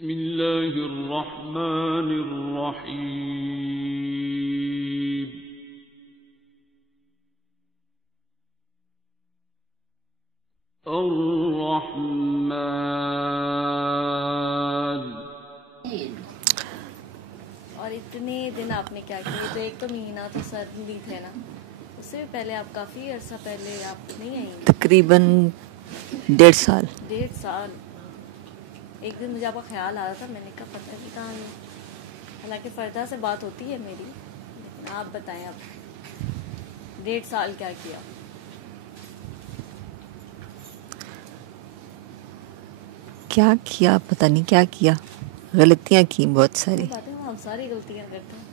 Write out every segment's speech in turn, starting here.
بسم اللہ الرحمن الرحیم الرحمن. اور اتنے دن آپ نے کیا کیا؟ تو ایک تو مہینہ تو سردی تھے نا، اس سے بھی پہلے آپ کافی عرصہ پہلے آپ نہیں آئی؟ تقریباً 1.5 سال. 1.5 سال. ایک دن مجھے آپ کا خیال آ رہا تھا، میں نے کہا پتہ نہیں کہاں ہے. حالانکہ فردہ سے بات ہوتی ہے میری، لیکن آپ بتائیں اب 1.5 سال کیا کیا؟ کیا کیا پتہ نہیں کیا کیا، غلطیاں کی بہت ساری. باتیں ہم ساری غلطیاں کرتے ہیں،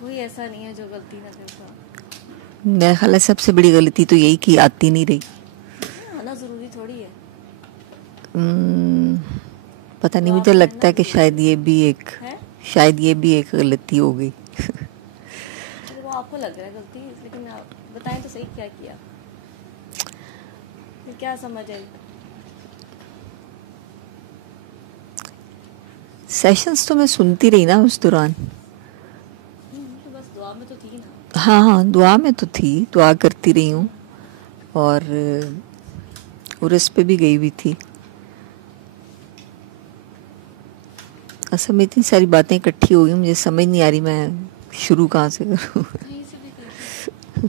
کوئی ایسا نہیں ہے جو غلطی نہ کرتا. میرا خیال ہے سب سے بڑی غلطی تو یہی کہ آتی نہیں رہی. آنا ضروری تھوڑی ہے. پتہ نہیں، دعا مجھے میں لگتا ہے کہ ضروری شاید یہ بھی ایک غلطی ہو گئی. وہ آپ کو لگ رہا ہے غلطی، لیکن آپ بتائیں تو صحیح کیا کیا، پھر کیا سمجھ آئی؟ سیشنز تو میں سنتی رہی نا اس دوران. تو بس دعا میں تو تھی نا. ہاں دعا میں تو تھی، دعا کرتی رہی ہوں اور اس پہ بھی گئی ہوئی تھی. اصل میں اتنی ساری باتیں اکٹھی ہو گئی، مجھے سمجھ نہیں آ رہی میں شروع کہاں سے کروں. کہیں سے بھی کر کے.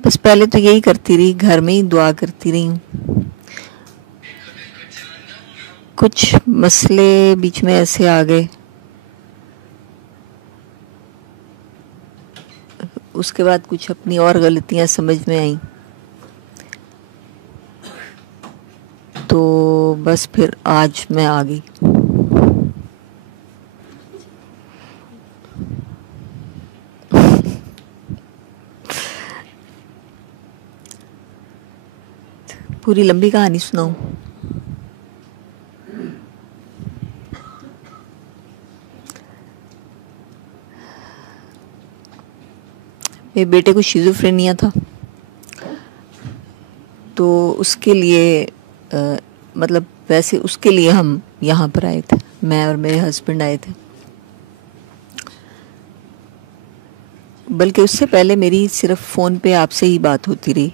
بس پہلے تو یہی کرتی رہی، گھر میں ہی دعا کرتی رہی ہوں. کچھ مسئلے بیچ میں ایسے آ گئے، اس کے بعد کچھ اپنی اور غلطیاں سمجھ میں آئیں، تو بس پھر آج میں آ گئی. پوری لمبی کہانی سناؤں؟ میرے بیٹے کو شیزوفرینیا تھا، تو اس کے لیے مطلب ویسے اس کے لیے ہم یہاں پر آئے تھے، میں اور میرے ہسبینڈ آئے تھے. بلکہ اس سے پہلے میری صرف فون پہ آپ سے ہی بات ہوتی رہی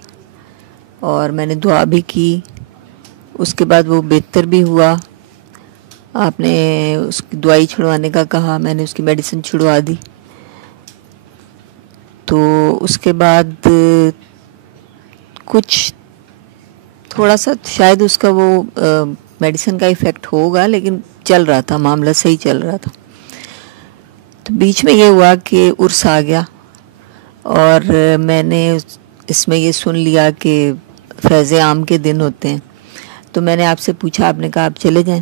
اور میں نے دعا بھی کی. اس کے بعد وہ بہتر بھی ہوا، آپ نے اس کی دوائی چھڑوانے کا کہا، میں نے اس کی میڈیسن چھڑوا دی. تو اس کے بعد کچھ تھوڑا سا شاید اس کا وہ میڈیسن کا ایفیکٹ ہوگا، لیکن چل رہا تھا، معاملہ صحیح چل رہا تھا. تو بیچ میں یہ ہوا کہ عرس آ گیا اور میں نے اس میں یہ سن لیا کہ فیض عام کے دن ہوتے ہیں، تو میں نے آپ سے پوچھا، آپ نے کہا آپ چلے جائیں.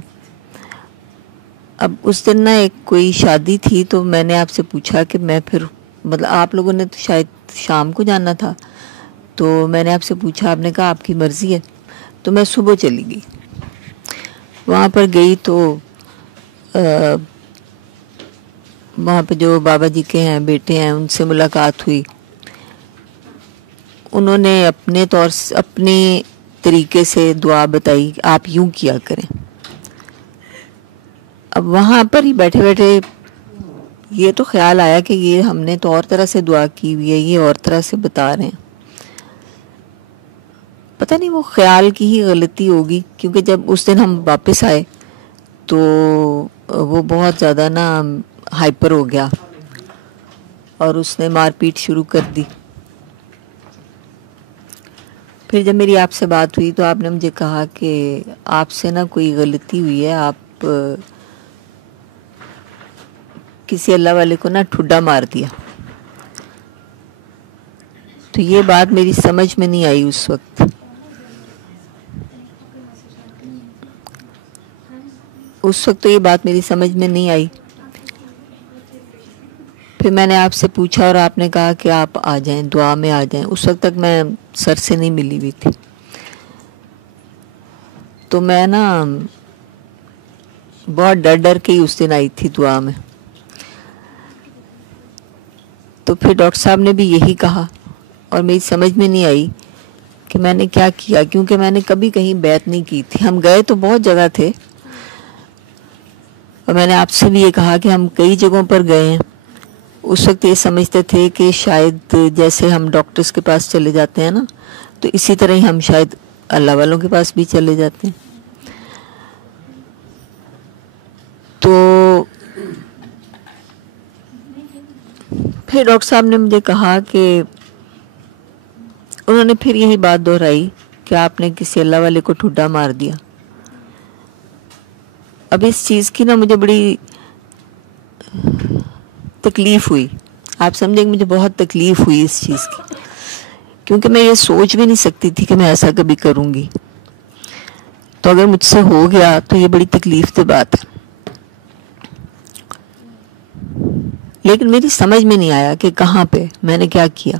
اب اس دن نا ایک کوئی شادی تھی، تو میں نے آپ سے پوچھا کہ میں پھر مطلب آپ لوگوں نے تو شاید شام کو جانا تھا، تو میں نے آپ سے پوچھا، آپ نے کہا آپ کی مرضی ہے. تو میں صبح چلی گئی، وہاں پر گئی تو وہاں پہ جو بابا جی کے ہیں بیٹے ہیں، ان سے ملاقات ہوئی. انہوں نے اپنے طریقے سے دعا بتائی کہ آپ یوں کیا کریں. اب وہاں پر ہی بیٹھے بیٹھے یہ تو خیال آیا کہ یہ ہم نے تو اور طرح سے دعا کی ہوئی ہے، یہ اور طرح سے بتا رہے ہیں. پتہ نہیں وہ خیال کی ہی غلطی ہوگی، کیونکہ جب اس دن ہم واپس آئے تو وہ بہت زیادہ نا ہائپر ہو گیا اور اس نے مار پیٹ شروع کر دی. پھر جب میری آپ سے بات ہوئی تو آپ نے مجھے کہا کہ آپ سے نا کوئی غلطی ہوئی ہے، آپ کسی اللہ والے کو نا ٹھڈا مار دیا. تو یہ بات میری سمجھ میں نہیں آئی اس وقت. تو یہ بات میری سمجھ میں نہیں آئی. پھر میں نے آپ سے پوچھا اور آپ نے کہا کہ آپ آ جائیں، دعا میں آ جائیں. اس وقت تک میں سر سے نہیں ملی ہوئی تھی. تو میں نا بہت ڈر کے ہی اس دن آئی تھی دعا میں. تو پھر ڈاکٹر صاحب نے بھی یہی کہا اور میری سمجھ میں نہیں آئی کہ میں نے کیا کیا، کیونکہ میں نے کبھی کہیں بیعت نہیں کی تھی. ہم گئے تو بہت جگہ تھے، اور میں نے آپ سے بھی یہ کہا کہ ہم کئی جگہوں پر گئے ہیں. اس وقت یہ سمجھتے تھے کہ شاید جیسے ہم ڈاکٹرز کے پاس چلے جاتے ہیں نا، تو اسی طرح ہی ہم شاید اللہ والوں کے پاس بھی چلے جاتے ہیں. تو پھر ڈاکٹر صاحب نے مجھے کہا کہ انہوں نے پھر یہی بات دہرائی کہ آپ نے کسی اللہ والے کو ٹھڈا مار دیا. اب اس چیز کی نا مجھے بڑی تکلیف ہوئی. آپ سمجھیں کہ مجھے بہت تکلیف ہوئی اس چیز کی، کیونکہ میں یہ سوچ بھی نہیں سکتی تھی کہ میں ایسا کبھی کروں گی. تو اگر مجھ سے ہو گیا تو یہ بڑی تکلیف دہ بات ہے. لیکن میری سمجھ میں نہیں آیا کہ کہاں پہ میں نے کیا کیا.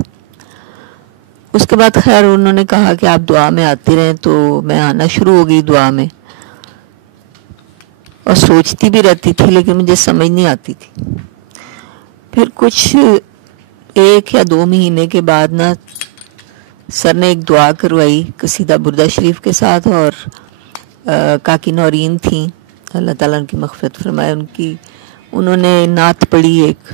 اس کے بعد خیر انہوں نے کہا کہ آپ دعا میں آتے رہیں، تو میں آنا شروع ہو گئی دعا میں، اور سوچتی بھی رہتی تھی لیکن مجھے سمجھ نہیں آتی تھی. پھر کچھ 1 یا 2 مہینے کے بعد نا سر نے ایک دعا کروائی قصیدہ بردہ شریف کے ساتھ، اور کاکی نورین تھیں، اللہ تعالیٰ ان کی مغفرت فرمائے. انہوں نے نعت پڑھی ایک،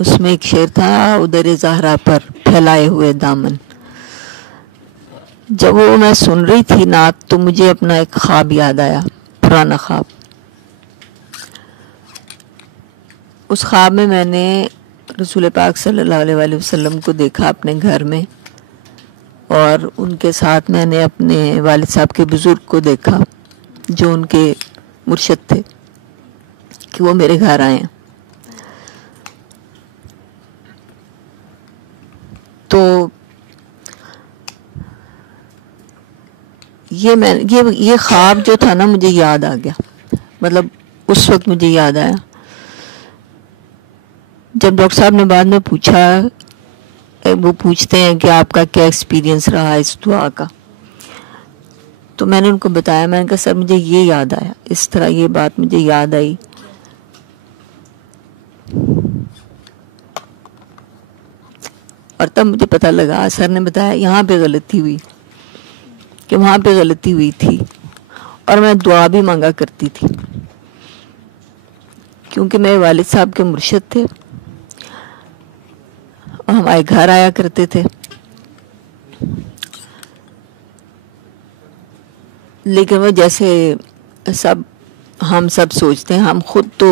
اس میں ایک شعر تھا، ادھر زہرا پر پھیلائے ہوئے دامن. جب وہ میں سن رہی تھی نعت تو مجھے اپنا ایک خواب یاد آیا، پرانا خواب. اس خواب میں نے رسول پاک صلی اللہ علیہ وآلہ وسلم کو دیکھا اپنے گھر میں، اور ان کے ساتھ میں نے اپنے والد صاحب کے بزرگ کو دیکھا جو ان کے مرشد تھے، کہ وہ میرے گھر آئے ہیں. تو یہ خواب جو تھا نا مجھے یاد آ گیا. مطلب اس وقت مجھے یاد آیا. جب ڈاکٹر صاحب نے بعد میں پوچھا، وہ پوچھتے ہیں کہ آپ کا کیا ایکسپیرینس رہا اس دعا کا، تو میں نے ان کو بتایا. میں نے کہا سر مجھے یہ یاد آیا، اس طرح یہ بات مجھے یاد آئی. اور تب مجھے پتہ لگا، سر نے بتایا یہاں پہ غلطی ہوئی، کہ وہاں پہ غلطی ہوئی تھی. اور میں دعا بھی مانگا کرتی تھی، کیونکہ میرے والد صاحب کے مرشد تھے اور ہمارے گھر آیا کرتے تھے. لیکن وہ جیسے ہم سب سوچتے ہیں، ہم خود تو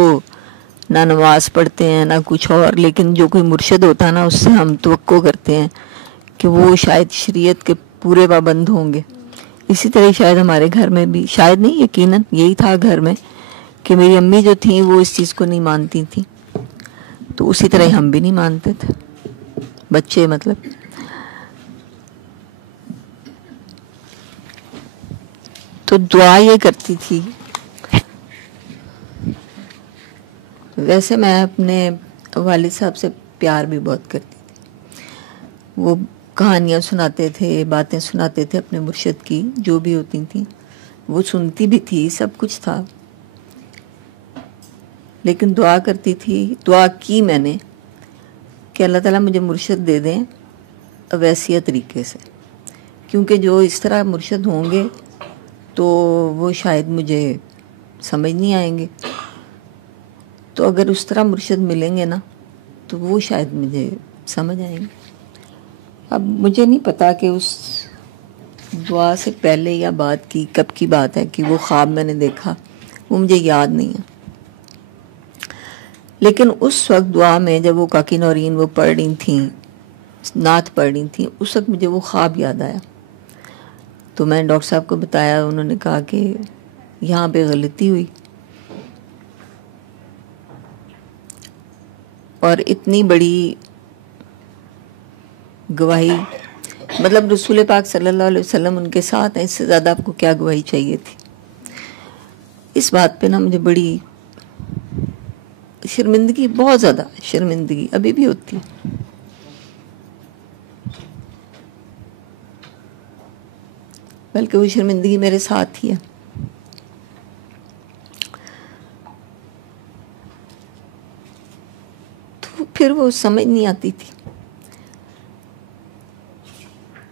نہ نماز پڑھتے ہیں نہ کچھ اور، لیکن جو کوئی مرشد ہوتا ہے نا اس سے ہم توقع کرتے ہیں کہ وہ شاید شریعت کے پورے پابند ہوں گے. اسی طرح شاید ہمارے گھر میں بھی، شاید نہیں یقیناً یہی تھا گھر میں، کہ میری امی جو تھیں وہ اس چیز کو نہیں مانتی تھیں، تو اسی طرح ہم بھی نہیں مانتے تھے، بچے مطلب. تو دعا یہ کرتی تھی. ویسے میں اپنے والد صاحب سے پیار بھی بہت کرتی تھی. وہ کہانیاں سناتے تھے، باتیں سناتے تھے اپنے مرشد کی جو بھی ہوتی تھیں، وہ سنتی بھی تھی، سب کچھ تھا. لیکن دعا کرتی تھی، دعا کی میں نے کہ اللہ تعالیٰ مجھے مرشد دے دیں ویسیہ طریقے سے، کیونکہ جو اس طرح مرشد ہوں گے تو وہ شاید مجھے سمجھ نہیں آئیں گے. تو اگر اس طرح مرشد ملیں گے نا تو وہ شاید مجھے سمجھ آئیں گے. اب مجھے نہیں پتا کہ اس دعا سے پہلے یا بعد کی کب کی بات ہے کہ وہ خواب میں نے دیکھا، وہ مجھے یاد نہیں ہے. لیکن اس وقت دعا میں جب وہ کاکی نورین وہ پڑھ رہی تھیں، نعت پڑھ رہی تھیں، اس وقت مجھے وہ خواب یاد آیا. تو میں نے ڈاکٹر صاحب کو بتایا. انہوں نے کہا کہ یہاں پہ غلطی ہوئی. اور اتنی بڑی گواہی، مطلب رسول پاک صلی اللہ علیہ وسلم ان کے ساتھ ہیں، اس سے زیادہ آپ کو کیا گواہی چاہیے تھی. اس بات پہ نا مجھے بڑی شرمندگی، بہت زیادہ شرمندگی ابھی بھی ہوتی ہے. بلکہ وہ شرمندگی میرے ساتھ ہی ہے. تو پھر وہ سمجھ نہیں آتی تھی.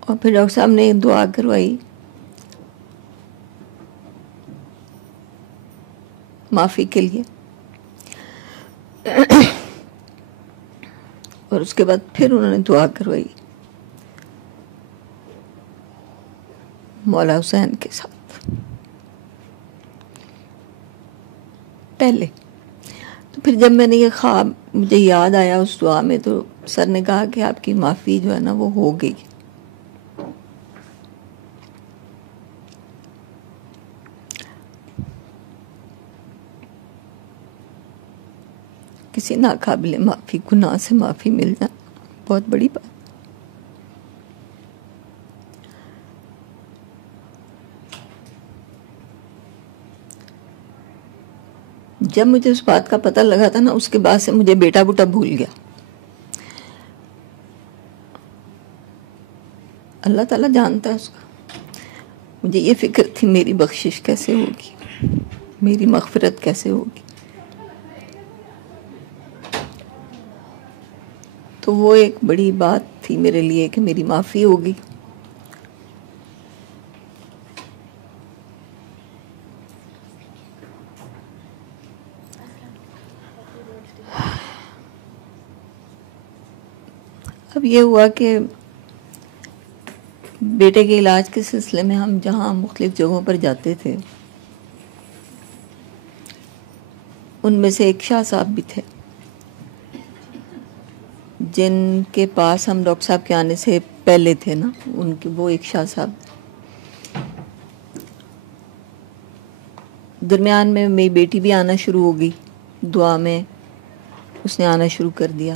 اور پھر ڈاکٹر صاحب نے دعا کروائی معافی کے لیے، اور اس کے بعد پھر انہوں نے دعا کروائی مولا حسین کے ساتھ پہلے. تو پھر جب میں نے یہ خواب مجھے یاد آیا اس دعا میں، تو سر نے کہا کہ آپ کی معافی جو ہے نا وہ ہو گئی. کسی ناقابل معافی گناہ سے معافی مل جانا بہت بڑی بات. جب مجھے اس بات کا پتہ لگا تھا نا، اس کے بعد سے مجھے بیٹا بوٹا بھول گیا. اللہ تعالیٰ جانتا ہے اس کا. مجھے یہ فکر تھی میری بخشش کیسے ہوگی، میری مغفرت کیسے ہوگی. تو وہ ایک بڑی بات تھی میرے لیے کہ میری معافی ہوگی. اب یہ ہوا کہ بیٹے کے علاج کے سلسلے میں ہم جہاں مختلف جگہوں پر جاتے تھے، ان میں سے ایک شاہ صاحب بھی تھے جن کے پاس ہم ڈاکٹر صاحب کے آنے سے پہلے تھے نا. ان کے وہ ایک شاہ صاحب، درمیان میں میری بیٹی بھی آنا شروع ہو گئی. دعا میں اس نے آنا شروع کر دیا،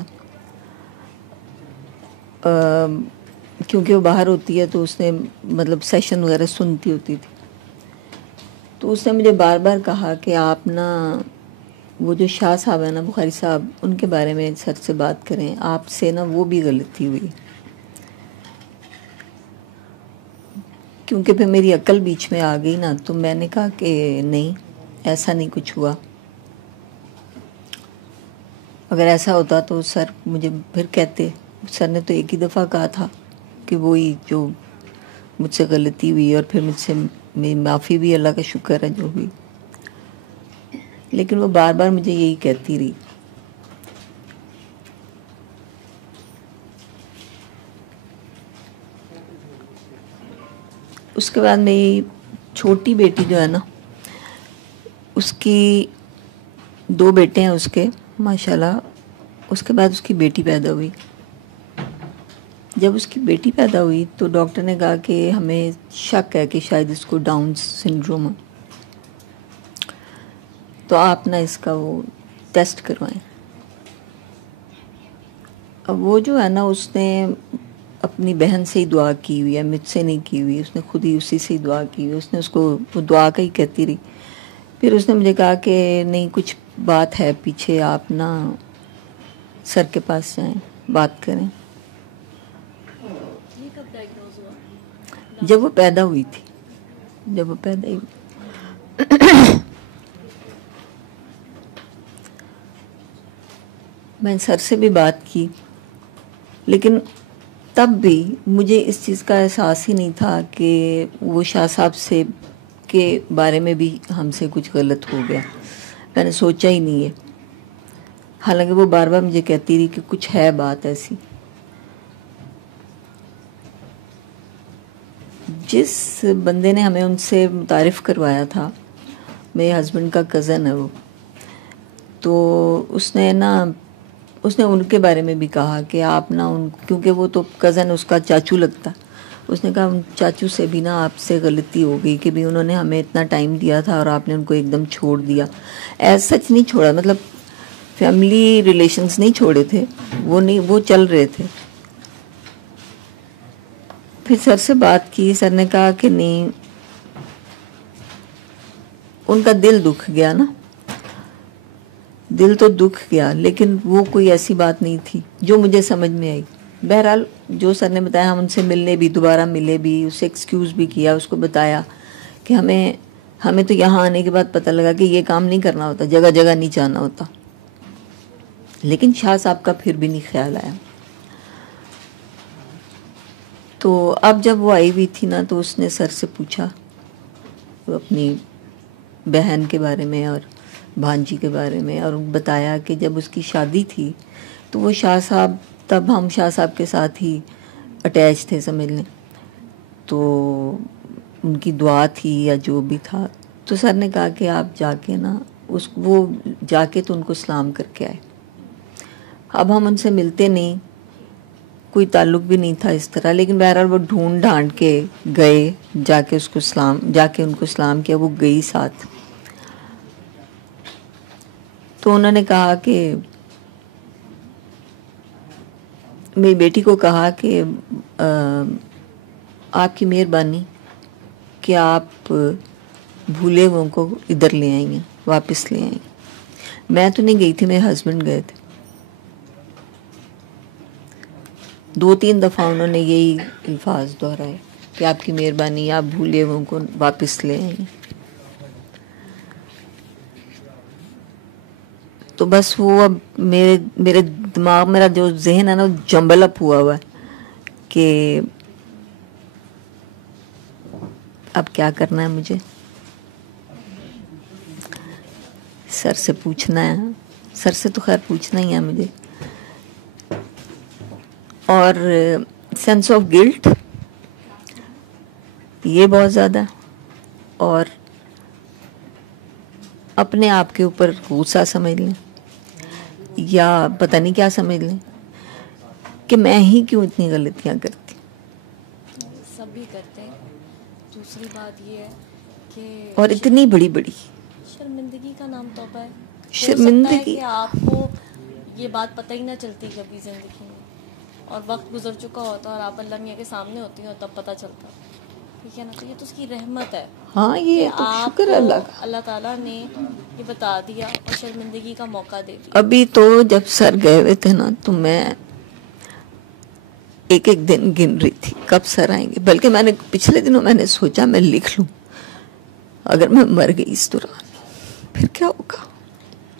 کیونکہ وہ باہر ہوتی ہے تو اس نے مطلب سیشن وغیرہ سنتی ہوتی تھی. تو اس نے مجھے بار بار کہا کہ آپ نا وہ جو شاہ صاحب ہیں نا، بخاری صاحب، ان کے بارے میں سر سے بات کریں، آپ سے نا وہ بھی غلطی ہوئی. کیونکہ پھر میری عقل بیچ میں آ گئی نا، تو میں نے کہا کہ نہیں، ایسا نہیں کچھ ہوا. اگر ایسا ہوتا تو سر مجھے پھر کہتے. سر نے تو ایک ہی دفعہ کہا تھا کہ وہی جو مجھ سے غلطی ہوئی، اور پھر مجھ سے میری معافی بھی، اللہ کا شکر ہے جو ہوئی. لیکن وہ بار بار مجھے یہی کہتی رہی. اس کے بعد میری چھوٹی بیٹی جو ہے نا، اس کی 2 بیٹے ہیں اس کے ماشاءاللہ. اس کے بعد اس کی بیٹی پیدا ہوئی. جب اس کی بیٹی پیدا ہوئی تو ڈاکٹر نے کہا کہ ہمیں شک ہے کہ شاید اس کو ڈاؤن سنڈروم ہے، تو آپ نا اس کا وہ ٹیسٹ کروائیں. اب وہ جو ہے نا، اس نے اپنی بہن سے ہی دعا کی ہوئی ہے، مجھ سے نہیں کی ہوئی. اس نے خود ہی اسی سے ہی دعا کی ہوئی. اس نے اس کو وہ دعا کا ہی کہتی رہی. پھر اس نے مجھے کہا کہ نہیں، کچھ بات ہے پیچھے، آپ نا سر کے پاس جائیں، بات کریں. یہ کب ڈائگنوز ہوا؟ جب وہ پیدا ہوئی تھی، جب وہ پیدا ہی ہوئی. میں سر سے بھی بات کی، لیکن تب بھی مجھے اس چیز کا احساس ہی نہیں تھا کہ وہ شاہ صاحب سے کے بارے میں بھی ہم سے کچھ غلط ہو گیا. میں نے سوچا ہی نہیں ہے. حالانکہ وہ بار بار مجھے کہتی رہی کہ کچھ ہے بات ایسی. جس بندے نے ہمیں ان سے متعارف کروایا تھا، میرے ہسبینڈ کا کزن ہے وہ، تو اس نے ان کے بارے میں بھی کہا کہ آپ نا ان، کیونکہ وہ تو کزن اس کا چاچو لگتا. اس نے کہا ان چاچو سے بھی نا آپ سے غلطی ہو گئی کہ بھی انہوں نے ہمیں اتنا ٹائم دیا تھا اور آپ نے ان کو ایک دم چھوڑ دیا. ایسا سچ نہیں چھوڑا، مطلب فیملی ریلیشنز نہیں چھوڑے تھے، وہ چل رہے تھے. پھر سر سے بات کی. سر نے کہا کہ نہیں، ان کا دل دکھ گیا نا، دل تو دکھ گیا، لیکن وہ کوئی ایسی بات نہیں تھی جو مجھے سمجھ میں آئی. بہرحال جو سر نے بتایا، ہم ان سے ملنے بھی، دوبارہ ملے بھی، اسے ایکسکیوز بھی کیا، اس کو بتایا کہ ہمیں تو یہاں آنے کے بعد پتہ لگا کہ یہ کام نہیں کرنا ہوتا، جگہ جگہ نہیں جانا ہوتا. لیکن شاہ صاحب کا پھر بھی نہیں خیال آیا. تو اب جب وہ آئی ہوئی تھی نا تو اس نے سر سے پوچھا اپنی بہن کے بارے میں اور بھانجی کے بارے میں، اور بتایا کہ جب اس کی شادی تھی تو وہ شاہ صاحب، تب ہم شاہ صاحب کے ساتھ ہی اٹیچ تھے سمجھ لیں، تو ان کی دعا تھی یا جو بھی تھا، تو سر نے کہا کہ آپ جا کے نا وہ جا کے تو ان کو سلام کر کے آئے۔ اب ہم ان سے ملتے نہیں، کوئی تعلق بھی نہیں تھا اس طرح، لیکن بہرحال وہ ڈھونڈ ڈھانڈ کے گئے، جا کے ان کو سلام کیا، وہ گئی ساتھ۔ تو انہوں نے کہا کہ میری بیٹی کو کہا کہ آپ کی مہربانی کہ آپ بھولے ہوئے کو ادھر لے آئی ہیں، واپس لے آئی ہیں۔ میں تو نہیں گئی تھی، میرے ہسبینڈ گئے تھے۔ 2-3 دفعہ انہوں نے یہی الفاظ دہرائے کہ آپ کی مہربانی، آپ بھولے ہوئے کو واپس لے آئی ہیں۔ تو بس وہ اب میرے دماغ، میرا جو ذہن ہے نا جمبل اپ ہوا ہے کہ اب کیا کرنا ہے مجھے۔ سر سے پوچھنا ہے، سر سے تو خیر پوچھنا ہی ہے مجھے، اور سینس آف گلٹ یہ بہت زیادہ، اور اپنے آپ کے اوپر غصہ سمجھ لیں یا پتہ نہیں کیا سمجھ لیں کہ میں ہی کیوں اتنی غلطیاں کرتی۔ سب بھی کرتے ہیں۔ دوسری بات یہ ہے کہ اور اتنی بڑی شرمندگی کا نام توبہ ہے۔ شرمندگی، ہو سکتا ہے کہ آپ کو یہ بات پتہ ہی نہ چلتی کبھی زندگی میں، اور وقت گزر چکا ہوتا اور آپ اللہ میاں کے سامنے ہوتی ہیں اور تب پتہ چلتا، ٹھیک ہے نا۔ تو یہ تو اس کی رحمت ہے، ہاں یہ تو شکر ہے اللہ کا۔ اللہ تعالیٰ نے یہ بتا دیا اور شرمندگی کا موقع دے دیا۔ ابھی تو جب سر گئے ہوئے تھے نا تو میں ایک دن گن رہی تھی کب سر آئیں گے، بلکہ میں نے پچھلے دنوں میں نے سوچا میں لکھ لوں اگر میں مر گئی اس دوران پھر کیا ہوگا۔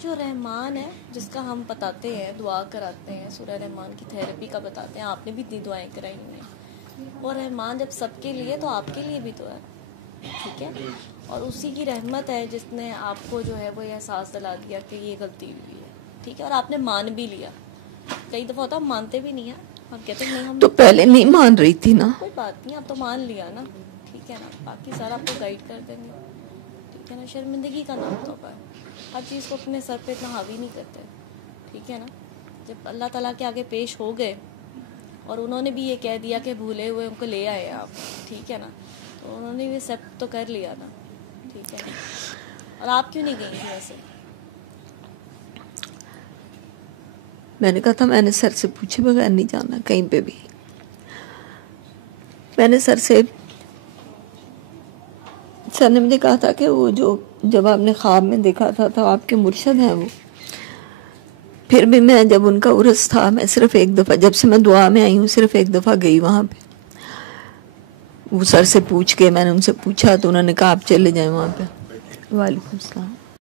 جو رحمان ہے جس کا ہم بتاتے ہیں، دعا کراتے ہیں، سورہ رحمان کی تھیراپی کا بتاتے ہیں، آپ نے بھی اتنی دعائیں کرائی ہوئی ہیں، وہ رحمان جب سب کے لیے تو آپ کے لیے بھی تو ہے، ٹھیک ہے۔ اور اسی کی رحمت ہے جس نے آپ کو جو ہے وہ یہ احساس دلا دیا کہ یہ غلطی ہوئی ہے، ٹھیک ہے، اور آپ نے مان بھی لیا۔ کئی دفعہ ہوتا ہم مانتے بھی نہیں ہیں، ہم کہتے ہیں نہیں ہم تو پہلے نہیں مان رہی تھی نا، کوئی بات نہیں، آپ تو مان لیا نا، ٹھیک ہے نا، باقی سارا آپ کو گائیڈ کر دیں گے، ٹھیک ہے نا۔ شرمندگی کا نام توبہ ہے۔ ہر چیز کو اپنے سر پہ اتنا حاوی نہیں کرتے، ٹھیک ہے نا۔ جب اللہ تعالیٰ کے آگے پیش ہو گئے اور انہوں نے بھی یہ کہہ دیا کہ بھولے ہوئے ان کو لے آئے آپ، ٹھیک ہے نا، تو انہوں نے بھی ایکسیپٹ تو کر لیا نا، ٹھیک ہے نا۔ اور آپ کیوں نہیں گئی تھی ویسے؟ میں نے کہا تھا میں نے سر سے پوچھے بغیر نہیں جانا کہیں پہ بھی۔ میں نے سر نے مجھے کہا تھا کہ وہ جب آپ نے خواب میں دیکھا تھا آپ کے مرشد ہیں وہ، پھر بھی میں جب ان کا عرس تھا میں صرف ایک دفعہ، جب سے میں دعا میں آئی ہوں صرف ایک دفعہ گئی وہاں پہ، وہ سر سے پوچھ کے میں نے ان سے پوچھا تو انہوں نے کہا آپ چلے جائیں وہاں پہ۔ وعلیکم السلام۔